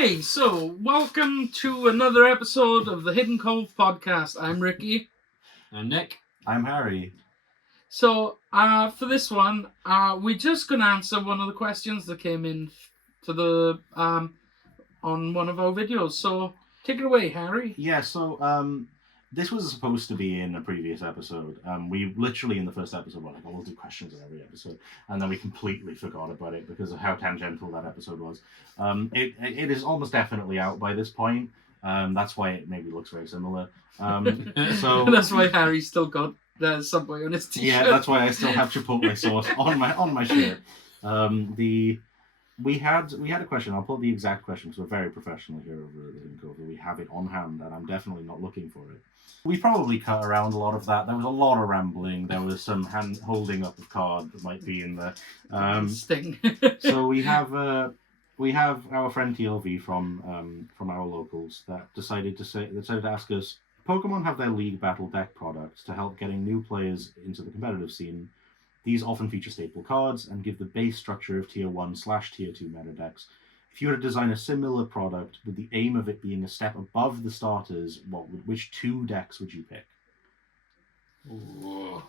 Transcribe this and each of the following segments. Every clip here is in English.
Okay, so welcome to another episode of the HiddenCove Podcast. I'm Ricky. I'm Nick. I'm Harry. So, for this one, we're just going to answer one of the questions that came in to the on one of our videos. So, take it away, Harry. Yeah, so this was supposed to be in a previous episode. We literally in the first episode were like, oh, we'll do questions in every episode. And then we completely forgot about it because of how tangential that episode was. It is almost definitely out by this point. That's why it maybe looks very similar. So That's why Harry's still got Subway on his t-shirt. Yeah, that's why I still have Chipotle sauce on my shirt. We had a question. I'll pull the exact question because we're very professional here over at the HiddenCove. We have it on hand, and I'm definitely not looking for it. We probably cut around a lot of that. There was a lot of rambling. There was some hand holding up of card that might be in there. Sting. So we have our friend TLV from our locals that decided to ask us. Pokemon have their League Battle deck products to help getting new players into the competitive scene. These often feature staple cards and give the base structure of Tier 1/Tier 2 meta decks. If you were to design a similar product with the aim of it being a step above the starters, which two decks would you pick? Ooh.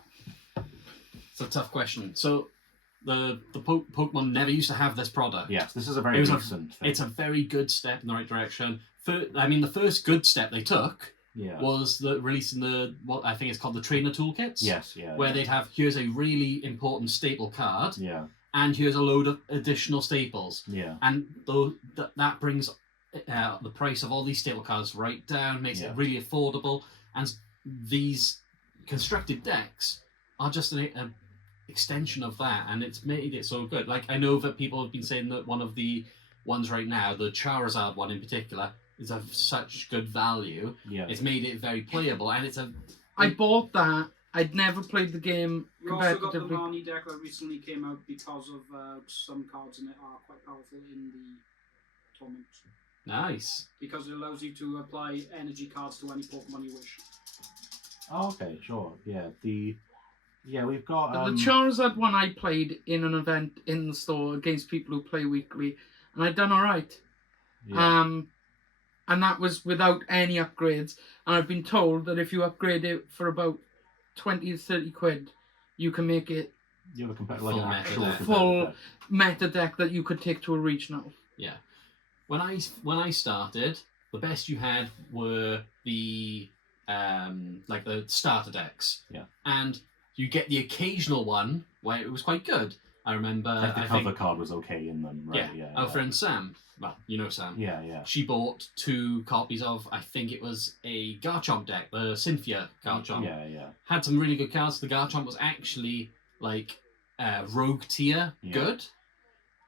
It's a tough question. So, the Pokemon never used to have this product. Yes, this is a very recent thing. It's a very good step in the right direction. The first good step they took was the releasing what I think it's called the trainer toolkits. Yes, where they'd have, here's a really important staple card. Yeah. And here's a load of additional staples. Yeah. And that brings the price of all these staple cards right down, makes it really affordable. And these constructed decks are just an extension of that, and it's made it so good. Like, I know that people have been saying that one of the ones right now, the Charizard one in particular, is of such good value. Yeah. It's made it very playable, and I bought that. I'd never played the game We also got the competitively. Marnie deck that recently came out because of some cards in it are quite powerful in the tournament. Nice. Because it allows you to apply energy cards to any Pokemon you wish. Oh, okay, sure. Yeah, we've got The Charizard one I played in an event in the store against people who play weekly, and I'd done alright. Yeah. And that was without any upgrades. And I've been told that if you upgrade it for about 20 to 30 quid, you can make it You have a Full an meta actual deck. full deck. meta deck that you could take to a regional. Yeah. When I started, the best you had were the the starter decks. Yeah. And you get the occasional one where it was quite good. I remember. Like the I cover think, card was okay in them, right? yeah, our friend Sam. Well, you know Sam. Yeah. She bought 2 copies of, I think it was a Garchomp deck, the Cynthia Garchomp. Yeah. Had some really good cards. The Garchomp was actually rogue tier good,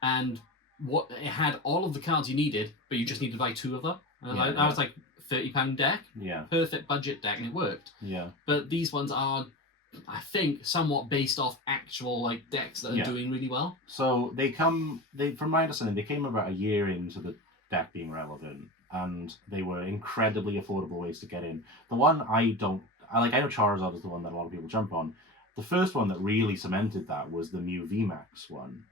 and it had all of the cards you needed, but you just needed to buy 2 of them. And that was like £30 deck, perfect budget deck, and it worked. Yeah. But these ones are, I think, somewhat based off actual decks that are doing really well. So from my understanding, they came about a year into the deck being relevant, and they were incredibly affordable ways to get in. The one I know Charizard is the one that a lot of people jump on. The first one that really cemented that was the Mew VMAX one,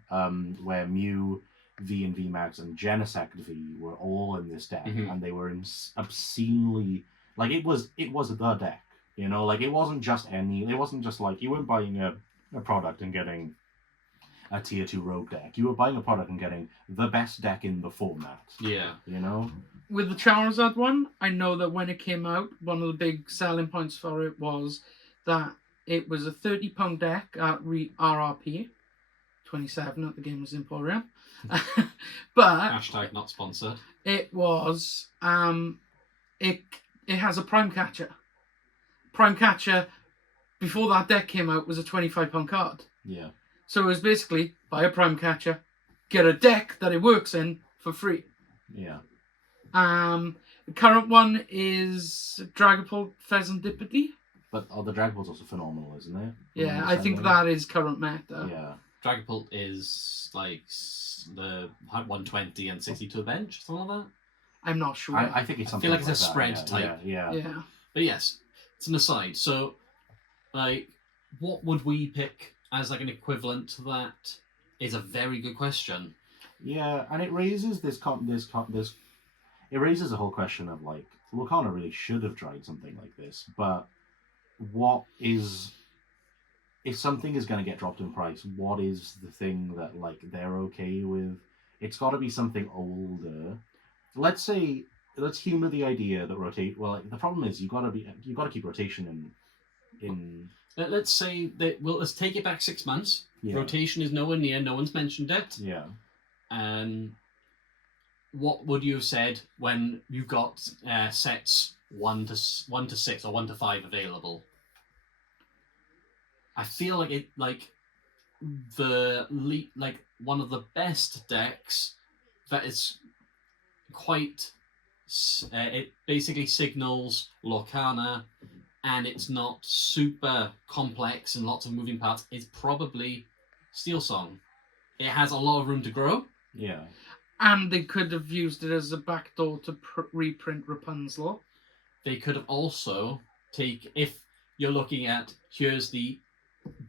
where Mew V and VMAX and Genesect V were all in this deck, and they were obscenely it was the deck. You know, it wasn't just like you weren't buying a product and getting a tier 2 rogue deck. You were buying a product and getting the best deck in the format. Yeah. You know? With the Charizard one, I know that when it came out, one of the big selling points for it was that it was a £30 deck at RRP, 27 at the Gamers Emporium. But Hashtag not sponsored. it was it has a Prime Catcher. Prime Catcher, before that deck came out, was a £25 card. Yeah. So it was basically buy a Prime Catcher, get a deck that it works in for free. Yeah. The current one is Dragapult Pheasantipity. But the Dragapult's also phenomenal, isn't it? Yeah, I think that is current meta. Yeah. Dragapult is the 120 and 60 to the bench, something like that. I'm not sure. I think it's something I feel like it's a that, spread type. Yeah. But yes, it's an aside. So, what would we pick as an equivalent to that? Is a very good question. Yeah, and it raises this it raises a whole question of like, Lorcana really should have tried something like this, but what is, if something is going to get dropped in price, what is the thing that like they're okay with? It's got to be something older. Let's humor the idea that rotate. Well, like, the problem is you got to keep rotation in. Let's say that. Well, let's take it back 6 months. Yeah. Rotation is nowhere near. No one's mentioned it. Yeah. What would you have said when you got sets 1 to 6 or 1 to 5 available? I feel like it one of the best decks that is quite. It basically signals Lorcana, and it's not super complex and lots of moving parts. It's probably Steel Song. It has a lot of room to grow. Yeah. And they could have used it as a backdoor to reprint Rapunzel. They could have also if you're looking at here's the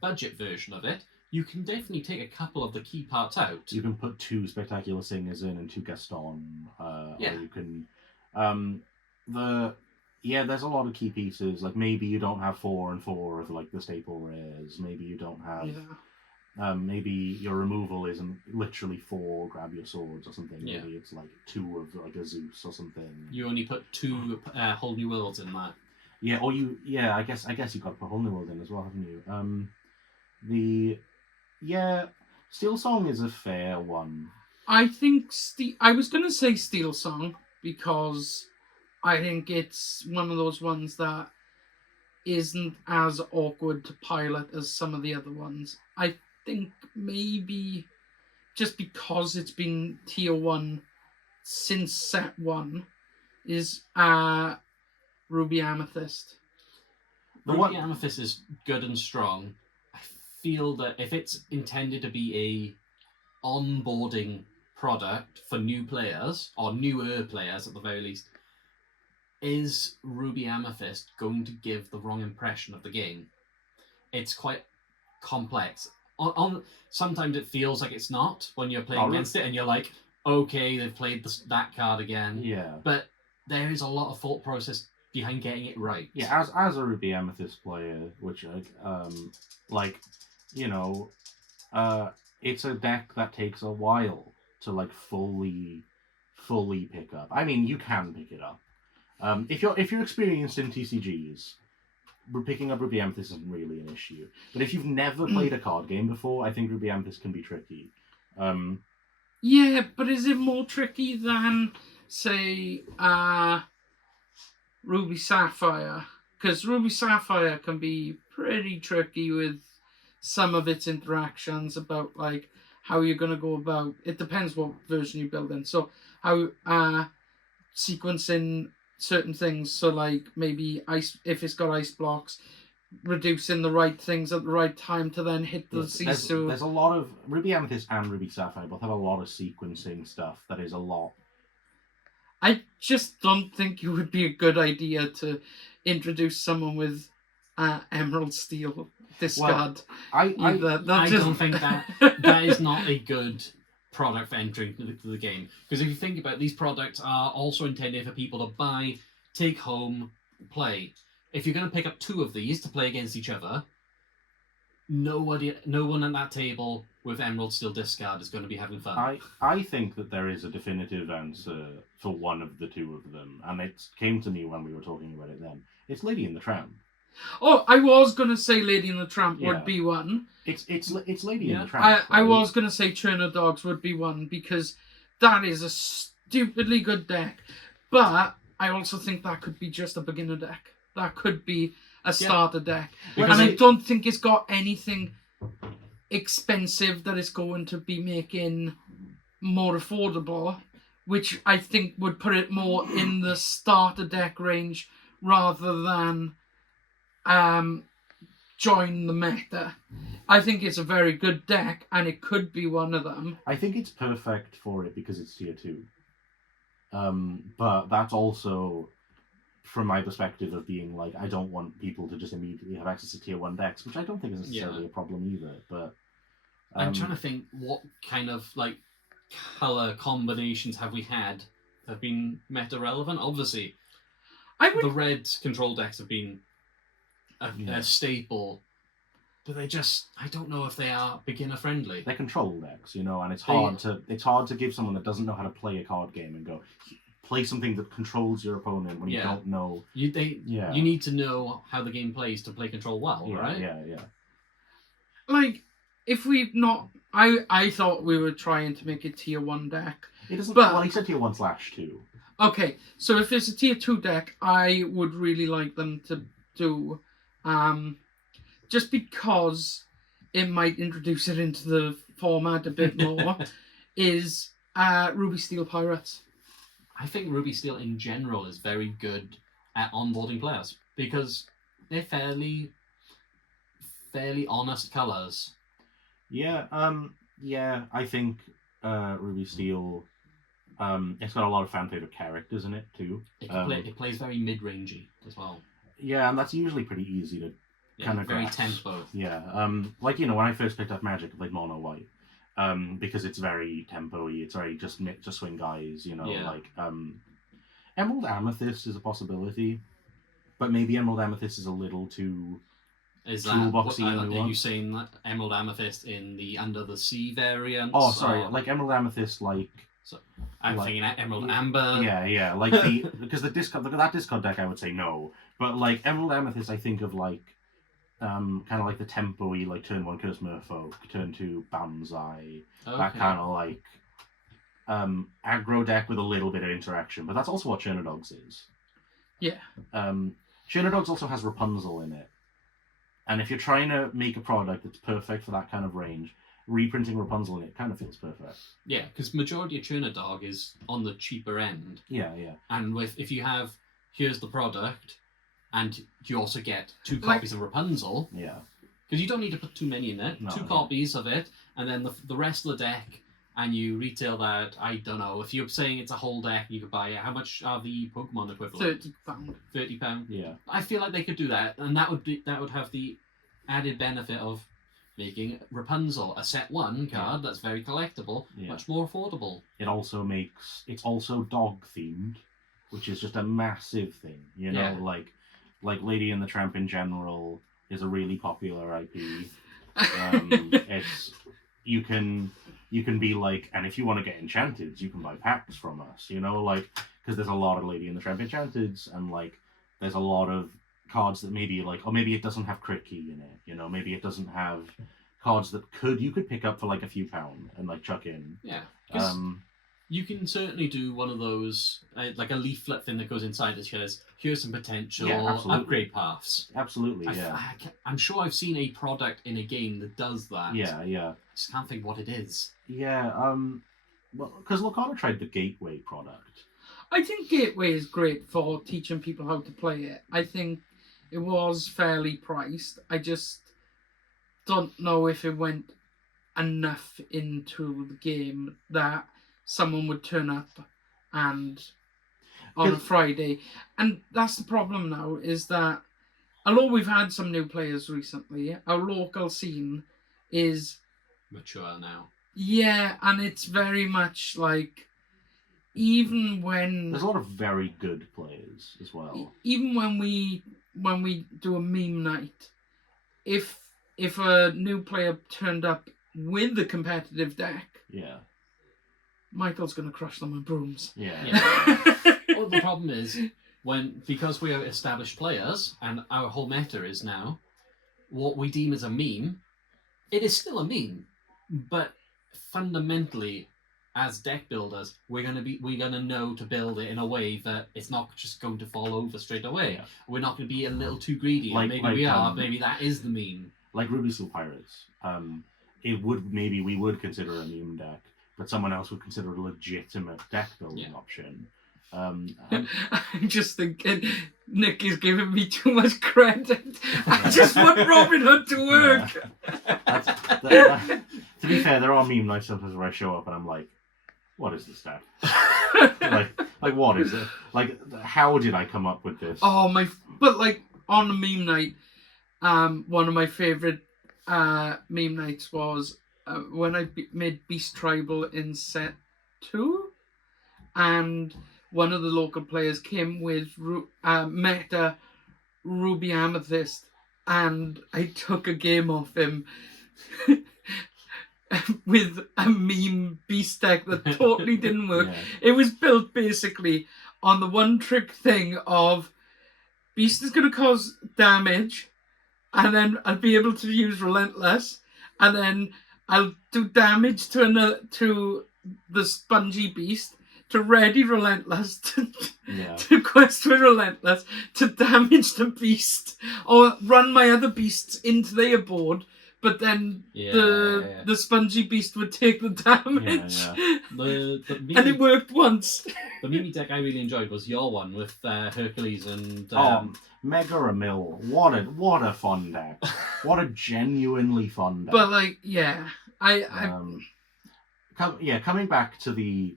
budget version of it, you can definitely take a couple of the key parts out. You can put 2 spectacular singers in and 2 Gaston. Yeah. Or you can, there's a lot of key pieces. Like maybe you don't have 4 and 4 of like the staple rares. Maybe you don't have. Yeah. Maybe your removal isn't literally 4 grab your swords or something. Yeah. Maybe it's like 2 of like a Zeus or something. You only put 2 whole new worlds in that. Yeah, or I guess you've got to put whole new world in as well, haven't you? Steel Song is a fair one. I think I was going to say Steel Song because I think it's one of those ones that isn't as awkward to pilot as some of the other ones. I think maybe just because it's been tier 1 since set 1 is Ruby Amethyst. Ruby Amethyst is good and strong. I feel that if it's intended to be a onboarding product for new players, or newer players at the very least, is Ruby Amethyst going to give the wrong impression of the game? It's quite complex. Sometimes it feels like it's not when you're playing against it, and you're like, okay, they've played that card again. Yeah. But there is a lot of thought process behind getting it right. Yeah, as a Ruby Amethyst player, which it's a deck that takes a while to like fully pick up. I mean, you can pick it up. If you're experienced in TCGs, picking up Ruby Amethyst isn't really an issue. But if you've never played a card game before, I think Ruby Amethyst can be tricky. Yeah, but is it more tricky than, say, Ruby Sapphire? Because Ruby Sapphire can be pretty tricky with some of its interactions about like how you're going to go about. It depends what version you build in. So how sequencing certain things. So like maybe ice, if it's got ice blocks, reducing the right things at the right time to then hit the seesaw. There's a lot of Ruby Amethyst and Ruby Sapphire both have a lot of sequencing stuff that is a lot. I just don't think it would be a good idea to introduce someone with Emerald Steel discard. Well, I don't think that is not a good product for entering the game. Because if you think about it, these products are also intended for people to buy, take home, play. If you're going to pick up 2 of these to play against each other, no one at that table with Emerald Steel discard is going to be having fun. I think that there is a definitive answer for one of the 2 of them, and it came to me when we were talking about it then. It's Lady and the Tramp. Oh, I was going to say Lady and the Tramp would be one. It's Lady and the Tramp. I was going to say Churner Dogs would be one, because that is a stupidly good deck. But I also think that could be just a beginner deck. That could be a starter deck. Because I don't think it's got anything expensive that it's going to be making more affordable, which I think would put it more in the starter deck range rather than join the meta. I think it's a very good deck, and it could be one of them. I think it's perfect for it because it's tier 2. But that's also from my perspective of being like, I don't want people to just immediately have access to tier 1 decks, which I don't think is necessarily a problem either. But I'm trying to think what kind of like color combinations have we had have been meta relevant. Obviously, I would. the red control decks have been Yeah. a staple, but they just, I don't know if they are beginner friendly. They're control decks, and it's They- hard to give someone that doesn't know how to play a card game and go play something that controls your opponent when you Yeah. don't know. You Yeah. need to know how the game plays to play control well, Yeah, right? yeah. Like, if we not... I thought we were trying to make a tier 1 deck. It doesn't. But- Well, he said tier 1/2. Okay, so if it's a tier 2 deck, I would really like them to do... just because it might introduce it into the format a bit more, is Ruby Steel Pirates. I think Ruby Steel in general is very good at onboarding players because they're fairly honest colours. Yeah. I think Ruby Steel. It's got a lot of fan favorite characters in it too. It plays very mid-rangey as well. Yeah, and that's usually pretty easy to Yeah, kind of very grasp. tempo. Yeah. Like when I first picked up Magic, I played mono white. Because it's very tempo-y. It's very just swing guys. Yeah. Emerald Amethyst is a possibility, but maybe Emerald Amethyst is a little too. Is that Toolboxy are and we want. you saying that Emerald Amethyst in the Under the Sea variant? Oh, sorry. Like Emerald Amethyst, I'm like- thinking Emerald Amber. yeah, like because that discard deck, I would say no. But like Emerald Amethyst, I think of kind of like the tempo-y, like turn 1 Curse Merfolk, turn 2 Banzai, that kind of aggro deck with a little bit of interaction. But that's also what Chernodogs is. Yeah. Chernodogs also has Rapunzel in it. And if you're trying to make a product that's perfect for that kind of range, reprinting Rapunzel in it kind of feels perfect. Yeah, because majority of Chernodog is on the cheaper end. Yeah. And if you have, here's the product, and you also get 2 Like- copies of Rapunzel, Yeah. because you don't need to put too many in it. No, 2 no. copies of it, and then the rest of the deck, and you retail that, I don't know, if you're saying it's a whole deck, you could buy it. How much are the Pokemon equivalent? £30. £30. Yeah. I feel like they could do that, and that would have the added benefit of making Rapunzel a set 1 card that's very collectible, Yeah. much more affordable. It's also dog themed, which is just a massive thing. Yeah. Like Lady and the Tramp in general is a really popular IP. It's you can be like, and if you want to get Enchanteds, you can buy packs from us. Because there's a lot of Lady and the Tramp Enchanteds, and there's a lot of cards that maybe or maybe it doesn't have crit key in it. Maybe it doesn't have cards that you could pick up for a few pound and chuck in. Yeah, 'cause Um, you can certainly do one of those, like a leaflet thing that goes inside that says, here's some potential Yeah, absolutely. upgrade paths. absolutely, yeah, I'm sure I've seen a product in a game that does that. yeah. Just can't think what it is. Yeah, well, because Lorcana tried the Gateway product. I think Gateway is great for teaching people how to play it. I think it was fairly priced. I just don't know if it went enough into the game that someone would turn up and on a 'Cause- Friday. And that's the problem now, is that although we've had some new players recently, our local scene is Mature now. yeah, and it's very much even when There's a lot of very good players as well. even when we do a meme night, if a new player turned up with the competitive deck, Yeah, Michael's gonna crush them with brooms. yeah. Well, the problem is, because we are established players, and our whole meta is now, what we deem as a meme, it is still a meme, but fundamentally, as deck builders, we're gonna know to build it in a way that it's not just going to fall over straight away. Yeah. We're not going to be a little too greedy. Like- Maybe like, we are. Maybe that is the meme. Like Ruby Steel Pirates. We would consider a meme deck, but someone else would consider a legitimate deck building option. And- I'm just thinking Nick is giving me too much credit. I just want Robin Hood to work. to be fair, there are meme nights sometimes where I show up and I'm like, what is this deck? like what is it? How did I come up with this? But on the meme night, one of my favorite meme nights was when I made Beast Tribal in set 2, and one of the local players came with Meta Ruby Amethyst, and I took a game off him with a meme beast deck that totally didn't work. Yeah. It was built basically on the one trick thing of beast is going to cause damage, and then I'll be able to use Relentless, and then I'll do damage to the spongy beast, to ready Relentless, to quest with Relentless, to damage the beast, or run my other beasts into their board, but then the spongy beast would take the damage. And it worked once. The mini deck I really enjoyed was your one with Hercules and... Mega Ramil. What a fun deck. What a genuinely fun deck. But coming back to the...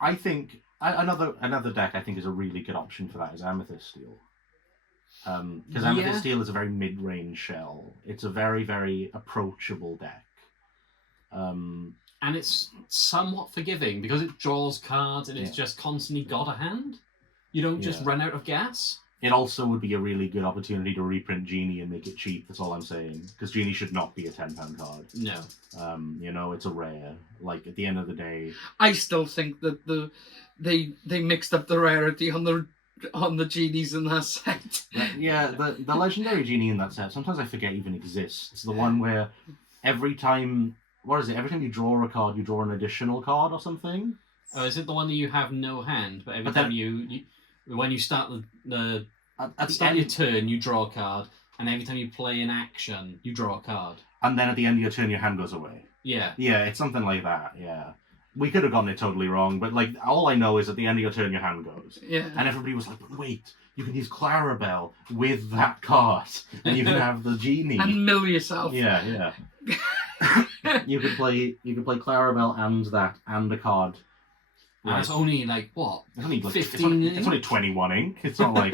I think another deck I think is a really good option for that is Amethyst Steel. Because Amethyst Steel is a very mid-range shell. It's a very, very approachable deck. And it's somewhat forgiving because it draws cards and it's just constantly got a hand. You don't just run out of gas. It also would be a really good opportunity to reprint Genie and make it cheap, that's all I'm saying. Because Genie should not be a £10 card. No. It's a rare. Like, at the end of the day... I still think that they mixed up the rarity on the Genies in that set. The legendary Genie in that set, sometimes I forget even exists. It's the one where every time... What is it? Every time you draw a card, you draw an additional card or something? Oh, is it the one that you have no hand, but every time when you start at start your turn, you draw a card, and every time you play an action, you draw a card. And then at the end of your turn, your hand goes away. Yeah. Yeah, it's something like that, yeah. We could have gotten it totally wrong, but like all I know is at the end of your turn, your hand goes. Yeah. And everybody was like, but wait, you can use Clarabelle with that card, and you can have the Genie. And mill yourself. Yeah. You could play Clarabelle and that, and the card. And it's only like, what? It's only like 15 it's only 21 ink. It's not like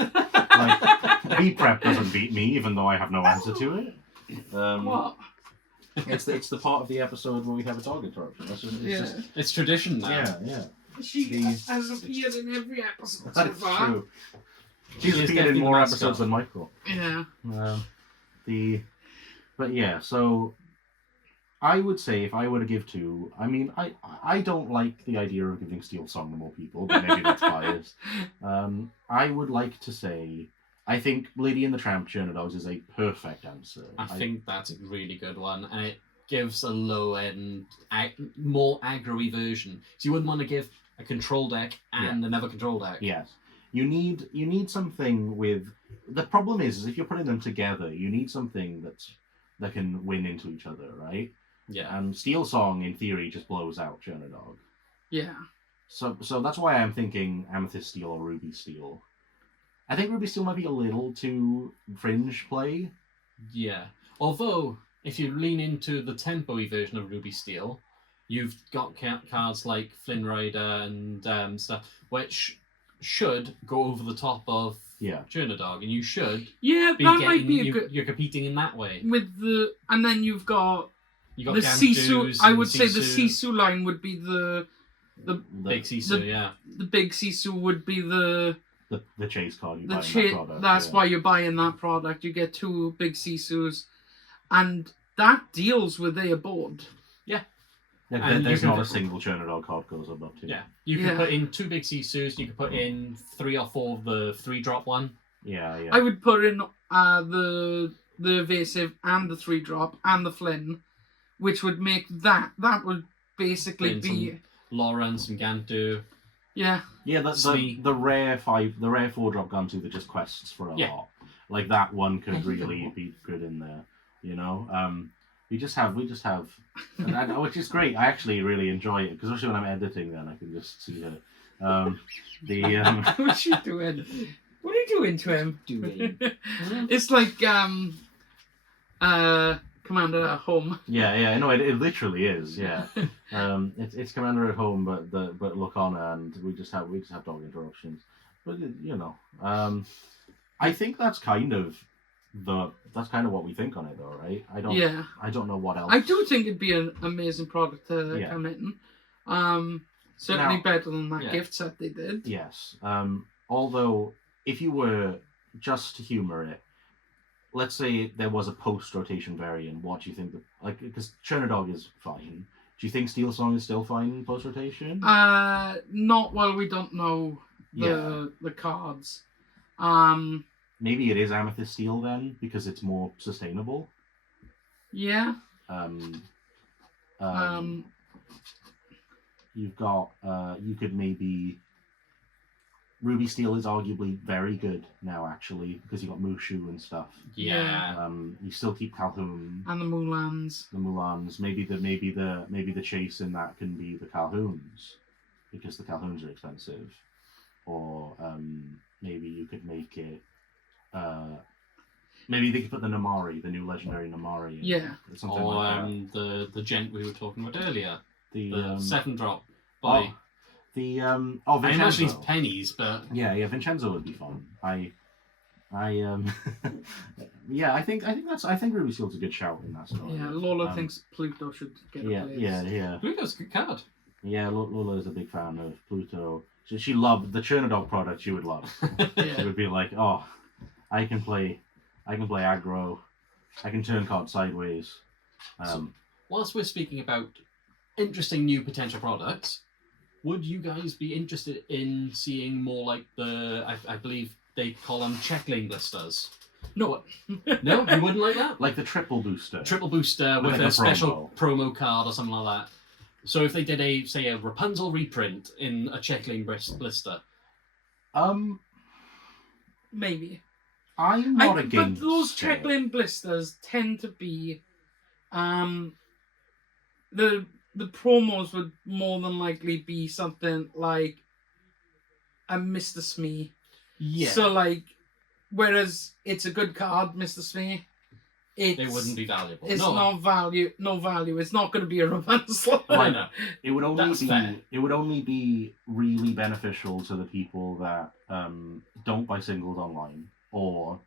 B-Prep doesn't beat me, even though I have no answer to it. What? It's the part of the episode where we have a dog interruption. It's tradition now. Yeah. She has appeared in every episode so That's far. true. She's appeared in more episodes than Michael. Yeah. So I would say if I were to give two, I mean, I don't like the idea of giving Steel Song to more people, but maybe that's biased. I would like to say, I think Lady and the Tramp Journadogs is a perfect answer. I think that's a really good one, and it gives a low-end, more aggro-y version. So you wouldn't want to give a control deck and another control deck. Yes. You need something with... The problem is if you're putting them together, you need something that can win into each other, right? Yeah. And Steel Song, in theory, just blows out Journadog. Yeah. So that's why I'm thinking Amethyst Steel or Ruby Steel. I think Ruby Steel might be a little too fringe play. Yeah. Although, if you lean into the tempo-y version of Ruby Steel, you've got cards like Flynn Rider and stuff, which should go over the top of Journadog, and you should might be you're competing in that way. And then you've got the Sisu. I would say the Sisu line would be the big Sisu, The big Sisu would be the chase card you buy in that product. That's why you're buying that product. You get two big Sisus, and that deals with their board. Yeah. And there's not a single Journadog card goes above two. Yeah. You can put in two big Sisus, you can put in 3 or 4 of the 3-drop one. Yeah. I would put in the evasive and the 3-drop and the Flynn, which would make that would basically be Lawrence and Gantu. Yeah. Yeah, the rare 4-drop Gantu that just quests for a lot. Like that one could really be good in there, you know? We just have, which is great. I actually really enjoy it, because especially when I'm editing, then I can just see her. What's she doing? What are you doing to him? It's like Commander at Home. Yeah. No, it literally is. Yeah. It's Commander at Home, but Lorcana, and we just have dog interruptions. But you know, I think that's kind of what we think on it, though, right? I don't know what else. I do think it'd be an amazing product to come in. Certainly Now- better than that Yeah. gift set they did. Yes. Although, if you were just to humour it, let's say there was a post-rotation variant, what do you think? Because Chernodog is fine. Do you think Steel Song is still fine post-rotation? Not while we don't know the cards. Maybe it is Amethyst Steel then, because it's more sustainable. Yeah. You've got, you could maybe... Ruby Steel is arguably very good now, actually, because you got Mushu and stuff. Yeah. You still keep Calhoun, And the Mulans. the Mulans. Maybe the chase in that can be the Calhouns, because the Calhouns are expensive. Or maybe you could make it. Maybe they could put the Namari, the new legendary Namari. In, Yeah. or something Or like that. the gent we were talking about earlier. The The 7-drop by... I I imagine Vincenzo. it's pennies, but... Yeah, Vincenzo would be fun. Yeah, I think Ruby Steel's a good shout in that story. Yeah, Lola thinks Pluto should get a place. Yeah. Pluto's a good card. Yeah, Lola is a big fan of Pluto. She loved the Chernodog product. She would love. Yeah. She would be like, oh, I can play aggro. I can turn cards sideways. Whilst we're speaking about interesting new potential products, would you guys be interested in seeing more like I believe they call them checklane blisters? No. No, you wouldn't like that? like the triple booster. Triple booster with Like a a special promo card or something like that. So if they did a Rapunzel reprint in a checklane blister. Maybe. I'm not against. But those it. checklane blisters tend to be, the promos would more than likely be something like a Mr. Smee. Yeah. So like, whereas it's a good card, Mr. Smee, they wouldn't be valuable. It's no. no value. It's not going to be a Rapunzel. I know. It would only That's be fair. it would only be really beneficial to the people that don't buy singles online or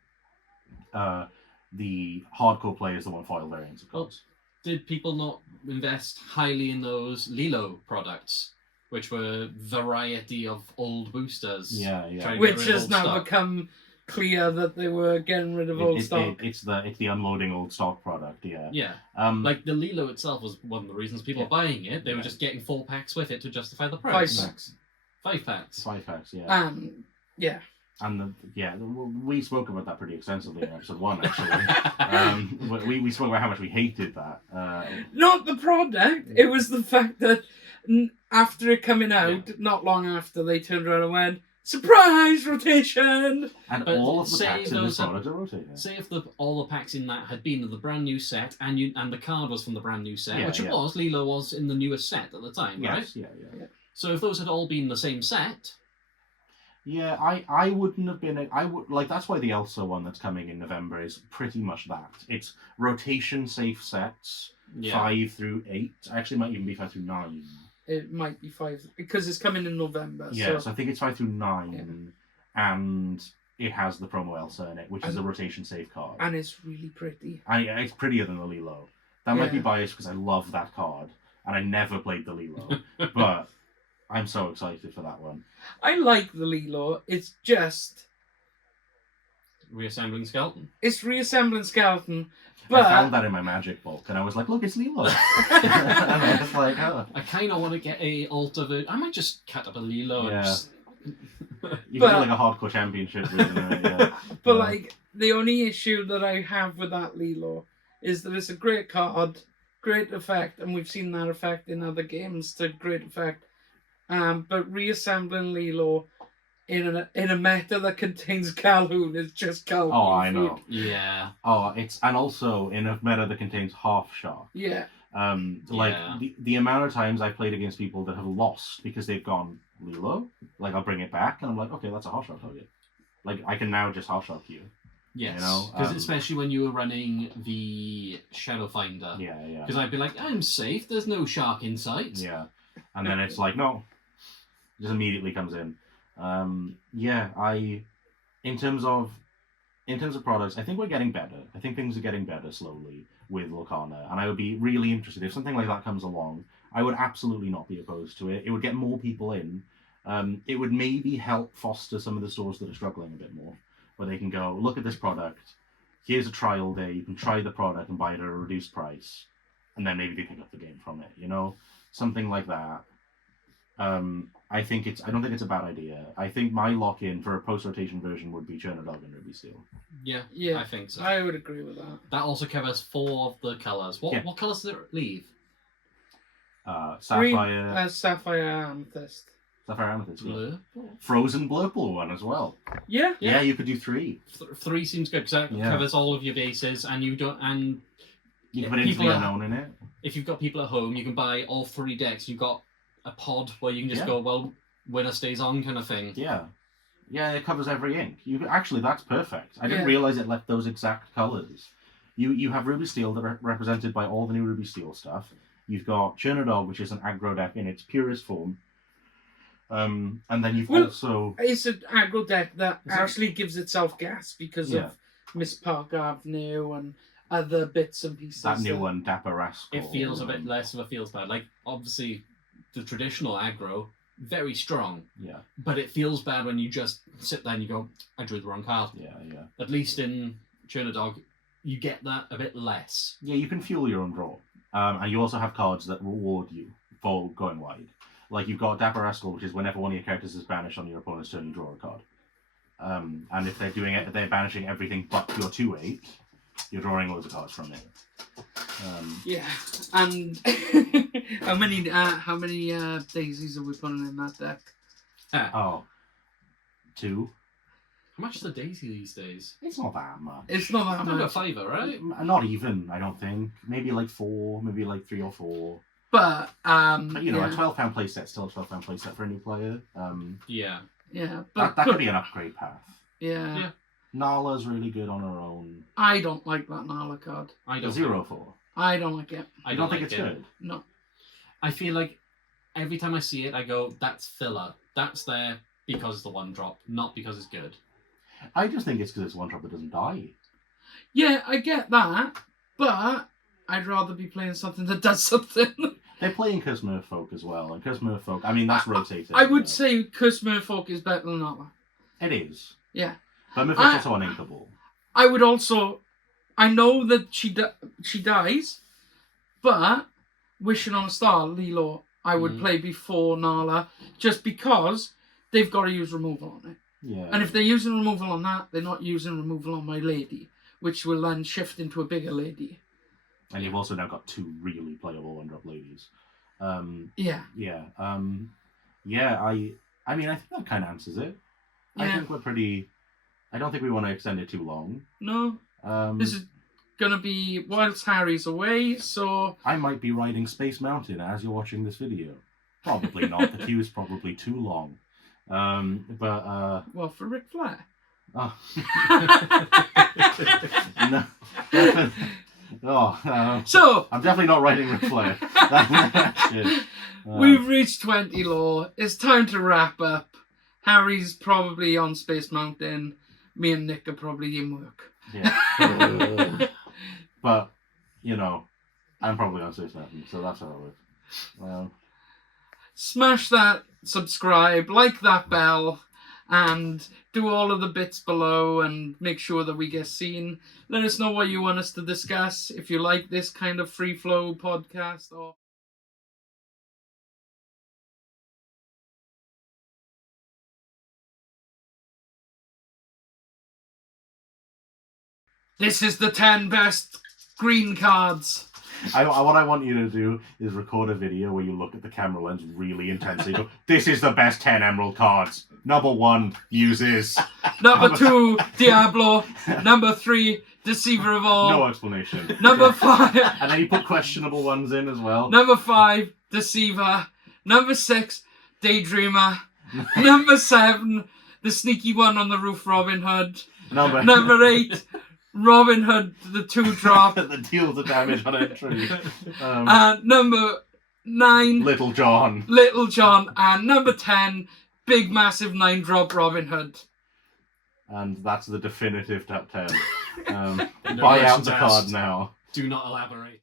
the hardcore players that want foil variants of cards. Did people not invest highly in those Lilo products, which were variety of old boosters? Yeah. Trying to get Which rid of has old now stock? become clear that they were getting rid of old stock. It's the unloading old stock product. Yeah. Yeah. Like the Lilo itself was one of the reasons people are buying it. They were just getting 4 packs with it to justify the 5 price. packs. 5 packs. 5 packs. Yeah. Yeah. And we spoke about that pretty extensively in episode 1, actually. We spoke about how much we hated that. Not the product. It was the fact that after it coming out, not long after, they turned around and went, "Surprise rotation!" And But all of the say packs in this those are- product are rotating. Say if all the packs in that had been of the brand new set, and the card was from the brand new set, Yeah, which it yeah. was, Lilo was in the newest set at the time, right? Yes, yeah. So if those had all been the same set, Yeah, I wouldn't have been. I would like that's why the Elsa one that's coming in November is pretty much that. It's rotation safe sets, 5 through 8. Actually, it might even be 5 through 9. It might be 5 because it's coming in November. Yeah, so I think it's 5 through 9, and it has the promo Elsa in it, which is a rotation safe card. And it's really pretty. And it's prettier than the Lilo. That might be Yeah. biased because I love that card, and I never played the Lilo, but I'm so excited for that one. I like the Lilo. It's just reassembling skeleton. it's reassembling skeleton, but I found that in my magic book, and I was like, "Look, it's Lilo." And I was like, "Oh." I kind of want to get a alter version. I might just cut up a Lilo and Yeah. just... You But- can do like a hardcore championship with it, yeah. but like the only issue that I have with that Lilo is that it's a great card, great effect, and we've seen that effect in other games to great effect. But reassembling Lilo in a meta that contains Calhoun is just Calhoun. Oh, I know. food. Yeah. Oh, and also in a meta that contains half shot. Yeah. Yeah. The amount of times I played against people that have lost because they've gone Lilo, like I'll bring it back and I'm like, okay, that's a half shot target. Like I can now just half shot you. Yes. You know, Because especially when you were running the Shadow Finder. Yeah. Because I'd be like, I'm safe. There's no shark in sight. Yeah. And then it's like, no, it just immediately comes in. In terms of products, I think we're getting better. I think things are getting better slowly with Lorcana, and I would be really interested if something like that comes along. I would absolutely not be opposed to it. It would get more people in. It would maybe help foster some of the stores that are struggling a bit more, where they can go, look at this product, here's a trial day, you can try the product and buy it at a reduced price, and then maybe they pick up the game from it, you know? Something like that. I don't think it's a bad idea. I think my lock-in for a post-rotation version would be Churner Dog and Ruby Steel. Yeah, I think so. I would agree with that. That also covers 4 of the colours. What colours does it leave? Sapphire. Sapphire Amethyst. Sapphire Amethyst. Blurple? Frozen Blurple one as well. Yeah. Yeah, you could do 3. 3 seems good, because that covers all of your bases, and you don't... And you can put Into the Unknown in it. If you've got people at home, you can buy all 3 decks. You've got a pod where you can just go, well, winner stays on kind of thing. Yeah. Yeah, it covers every ink. Actually, that's perfect. I didn't realise it left those exact colours. You have Ruby Steel that are represented by all the new Ruby Steel stuff. You've got Churner Dog, which is an aggro deck in its purest form. And then you've also... It's an aggro deck that actually gives itself gas because of Miss Park Avenue and other bits and pieces. That new one, Dapper Rascal. It feels a bit less of a feels bad. Like, obviously, the traditional aggro, very strong. Yeah. But it feels bad when you just sit there and you go, I drew the wrong card. Yeah. At least in Churner Dog, you get that a bit less. Yeah, you can fuel your own draw. And you also have cards that reward you for going wide. Like, you've got Dapper Rascal, which is whenever one of your characters is banished on your opponent's turn, you draw a card. And if they're doing it, they're banishing everything but your 2/8, you're drawing loads of cards from it. And how many daisies are we putting in that deck? 2. How much is the daisy these days? It's not that much. It's not that About much. a $5, right? Not even, I don't think. Maybe like 4, maybe like 3 or 4. But But you know, a £12 playset still a £12 playset for a new player. Yeah, but that could be an upgrade path. Yeah. Nala's really good on her own. I don't like that Nala card. I don't. 0-4. I don't like it. I don't think it's good. No. I feel like every time I see it, I go, that's filler. That's there because it's the 1-drop, not because it's good. I just think it's because it's 1-drop that doesn't die. Yeah, I get that, but I'd rather be playing something that does something. They're playing Curse Merfolk as well, and Curse Merfolk, I mean, that's rotated. I would say Curse Merfolk is better than Nala. It is. Yeah. But Merfolk's also uninkable. I would also... I know that she dies, but Wishing on a Star, Lilo, I would play before Nala, just because they've got to use removal on it. Yeah. And if they're using removal on that, they're not using removal on my lady, which will then shift into a bigger lady. And you've also now got 2 really playable 1-drop ladies. Yeah. Yeah. I mean, I think that kind of answers it. Yeah. I think we're pretty... I don't think we want to extend it too long. No. This is going to be whilst Harry's away, so... I might be riding Space Mountain as you're watching this video. Probably not. The queue is probably too long. Well, for Ric Flair. Oh. No. So... I'm definitely not riding Ric Flair. Shit. We've reached 20 lore. It's time to wrap up. Harry's probably on Space Mountain. Me and Nick are probably in work. Yeah. But, you know, I'm probably on Space Mountain, so that's how it works. Smash that subscribe, like that bell, and do all of the bits below and make sure that we get seen. Let us know what you want us to discuss, if you like this kind of free flow podcast or... This is the 10 best green cards. What I want you to do is record a video where you look at the camera lens really intensely. Go, this is the best 10 emerald cards. Number 1 uses. Number 2, Diablo. Number 3, Deceiver of All. No explanation. Number 5. And then you put questionable ones in as well. Number 5, Deceiver. Number 6, Daydreamer. Number 7, the sneaky one on the roof, Robin Hood. Number 8, Robin Hood, the 2-drop. That deals the damage on entry. Number 9, Little John. And number 10, big massive 9-drop Robin Hood. And that's the definitive top 10. Buy out the card now. Do not elaborate.